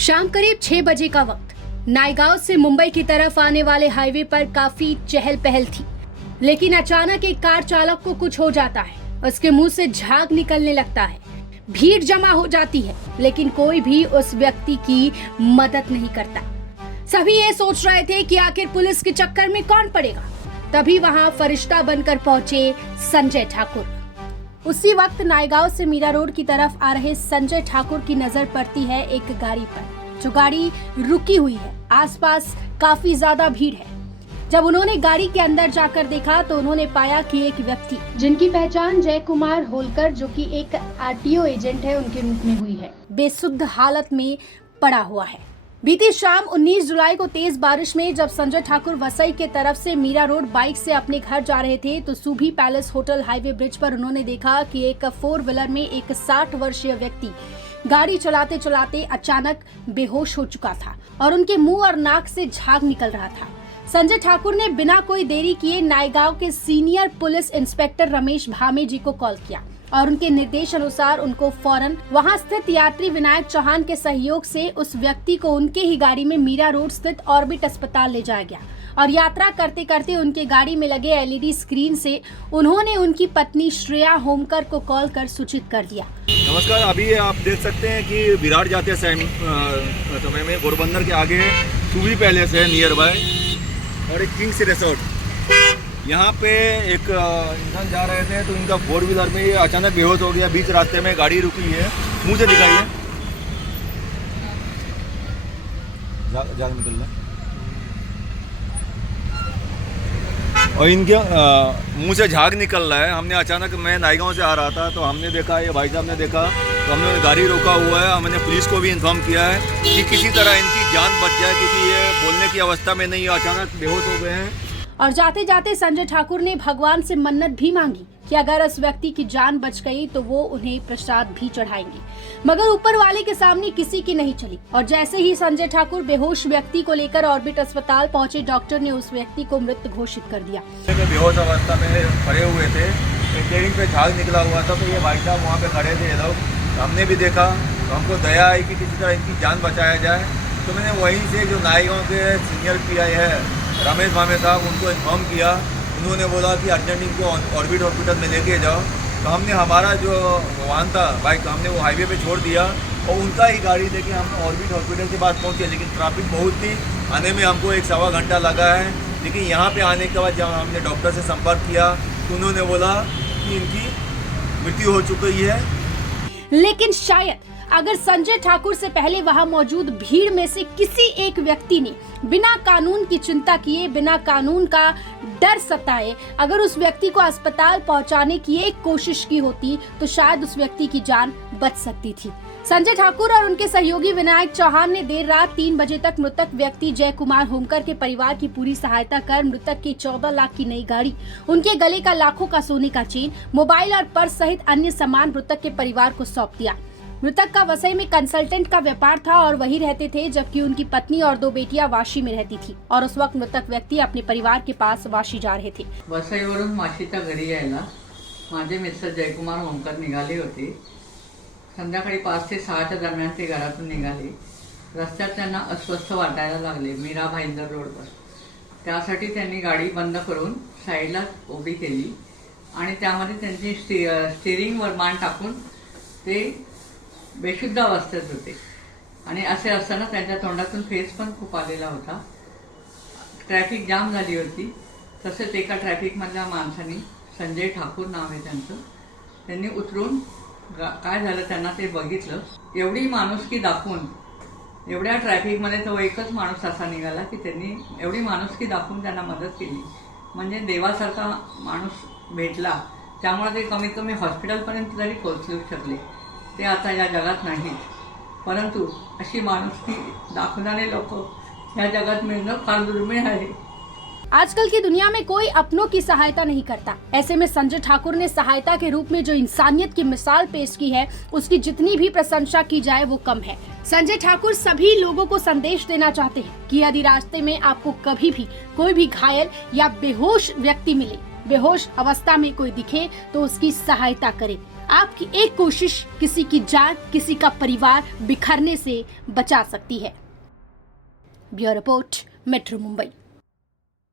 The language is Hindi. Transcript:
शाम करीब 6 बजे का वक्त नायगांव से मुंबई की तरफ आने वाले हाईवे पर काफी चहल पहल थी, लेकिन अचानक एक कार चालक को कुछ हो जाता है। उसके मुंह से झाग निकलने लगता है, भीड़ जमा हो जाती है, लेकिन कोई भी उस व्यक्ति की मदद नहीं करता। सभी ये सोच रहे थे कि आखिर पुलिस के चक्कर में कौन पड़ेगा। तभी वहां फरिश्ता बनकर पहुंचे संजय ठाकुर। उसी वक्त नायगांव से मीरा रोड की तरफ आ रहे संजय ठाकुर की नजर पड़ती है एक गाड़ी पर, जो गाड़ी रुकी हुई है। आसपास काफी ज्यादा भीड़ है। जब उन्होंने गाड़ी के अंदर जाकर देखा तो उन्होंने पाया कि एक व्यक्ति, जिनकी पहचान जय कुमार होलकर, जो कि एक आरटीओ एजेंट है, उनके रूप में हुई है, बेसुध हालत में पड़ा हुआ है। बीती शाम 19 जुलाई को तेज बारिश में जब संजय ठाकुर वसई के तरफ से मीरा रोड बाइक से अपने घर जा रहे थे तो सुभी पैलेस होटल हाईवे ब्रिज पर उन्होंने देखा कि एक 4 व्हीलर में एक 60 वर्षीय व्यक्ति गाड़ी चलाते चलाते अचानक बेहोश हो चुका था और उनके मुंह और नाक से झाग निकल रहा था। संजय ठाकुर ने बिना कोई देरी किए नायगांव के सीनियर पुलिस इंस्पेक्टर रमेश भामे जी को कॉल किया और उनके निर्देश अनुसार उनको फौरन वहां स्थित यात्री विनायक चौहान के सहयोग से उस व्यक्ति को उनके ही गाड़ी में मीरा रोड स्थित ऑर्बिट अस्पताल ले जाया गया और यात्रा करते करते उनके गाड़ी में लगे एलईडी स्क्रीन से उन्होंने उनकी पत्नी श्रेया होमकर को कॉल कर सूचित कर दिया। नमस्कार, अभी आप देख सकते हैं कि विराट जाते समय में घोड़बंदर के आगे सुभी पैलेस है नियर बाय और एक किंग्स रिसोर्ट। यहाँ पे एक इंसान जा रहे थे तो इनका 4 व्हीलर में ये अचानक बेहोश हो गया। बीच रास्ते में गाड़ी रुकी है। मुंह से दिखाइए, जाग निकल रहा और इनके मुंह से झाग निकल रहा है। हमने अचानक, मैं नायगांव से आ रहा था तो हमने देखा, ये भाई साहब ने देखा तो हमने गाड़ी रोका हुआ है। हमने पुलिस को भी इन्फॉर्म किया है कि किसी तरह इनकी जान बच जाए, क्योंकि ये बोलने की अवस्था में नहीं, अचानक बेहोश हो गए हैं। और जाते जाते संजय ठाकुर ने भगवान से मन्नत भी मांगी कि अगर उस व्यक्ति की जान बच गई तो वो उन्हें प्रसाद भी चढ़ाएंगे, मगर ऊपर वाले के सामने किसी की नहीं चली। और जैसे ही संजय ठाकुर बेहोश व्यक्ति को लेकर ऑर्बिट अस्पताल पहुंचे, डॉक्टर ने उस व्यक्ति को मृत घोषित कर दिया। बेहोश अवस्था में खड़े हुए थे, स्टीयरिंग पे झाग निकला हुआ था, तो ये भाई साहब वहाँ पे खड़े थे। ये लोग हमने भी देखा तो हमको दया आई कि किसी तरह इनकी जान बचाया जाए। तो मैंने वहीं से जो नायगांव के सीनियर पीआई है रमेश भामे साहब, उनको इन्फॉर्म किया। उन्होंने बोला कि अर्जेंट इनको ऑर्बिट हॉस्पिटल में लेके जाओ। तो हमने हमारा जो वाहन था बाइक, हमने वो हाईवे पे छोड़ दिया और उनका ही गाड़ी लेके हम ऑर्बिट हॉस्पिटल के पास पहुँचे। लेकिन ट्रैफिक बहुत थी, आने में हमको 1-1.25 घंटा लगा है। लेकिन यहाँ पे आने के बाद जब हमने डॉक्टर से संपर्क किया तो उन्होंने बोला कि इनकी मृत्यु हो चुकी है। लेकिन शायद अगर संजय ठाकुर से पहले वहां मौजूद भीड़ में से किसी एक व्यक्ति ने बिना कानून की चिंता किए, बिना कानून का डर सताए, अगर उस व्यक्ति को अस्पताल पहुंचाने की एक कोशिश की होती तो शायद उस व्यक्ति की जान बच सकती थी। संजय ठाकुर और उनके सहयोगी विनायक चौहान ने देर रात 3 बजे तक मृतक व्यक्ति जय कुमार होमकर के परिवार की पूरी सहायता कर मृतक की 14 लाख की नई गाड़ी, उनके गले का लाखों का सोने का चेन, मोबाइल और पर्स सहित अन्य सामान मृतक के परिवार को सौंप दिया। मृतक का वसई में कंसल्टेंट का व्यापार था और वही रहते थे, जबकि उनकी पत्नी और 2 बेटियां वाशी में रहती थी और उस वक्त मृतक व्यक्ति अपने परिवार के पास वाशी जा रहे थे। वसईवरून वाशीच्या घरी यायला माझे मिस्टर जयकुमार होमकर निघाले होते। संध्याकाळी 5 ते 6च्या दरम्यान ते घरातून निघाले। रस्त्यात त्यांना अस्वस्थ वाटायला लागले मीरा भाईंदर रोडवर। त्यासाठी त्यांनी गाडी बंद करून साईडला उभी केली आणि त्यामध्ये त्यांची स्टीअरिंगवर मान टाकून ते बेशुद्ध अवस्थेत होते आणि असे असताना त्यांच्या तोंडातून फेस पण खूप आलेला होता। ट्रॅफिक जाम झाली होती। तसेच एका ट्रॅफिकमधल्या माणसाने, संजय ठाकूर नाव आहे त्यांचं, त्यांनी उतरून काय झालं त्यांना ते बघितलं। एवढी माणुसकी दाखवून, एवढ्या ट्रॅफिकमध्ये तो एकच माणूस असा निघाला की त्यांनी एवढी माणुसकी दाखवून त्यांना मदत केली। म्हणजे देवासारखा माणूस भेटला, त्यामुळे ते कमीत कमी हॉस्पिटलपर्यंत तरी पोहोचू शकले। ते आता या जगात नाहीत, परंतु अशी माणुसकी दाखवणारे लोक या जगात मिळणं फार दुर्मिळ आहे। आजकल की दुनिया में कोई अपनों की सहायता नहीं करता। ऐसे में संजय ठाकुर ने सहायता के रूप में जो इंसानियत की मिसाल पेश की है, उसकी जितनी भी प्रशंसा की जाए वो कम है। संजय ठाकुर सभी लोगों को संदेश देना चाहते हैं कि यदि रास्ते में आपको कभी भी कोई भी घायल या बेहोश व्यक्ति मिले, बेहोश अवस्था में कोई दिखे, तो उसकी सहायता करें। आपकी एक कोशिश किसी की जान, किसी का परिवार बिखरने से बचा सकती है। Bureau report, metro Mumbai.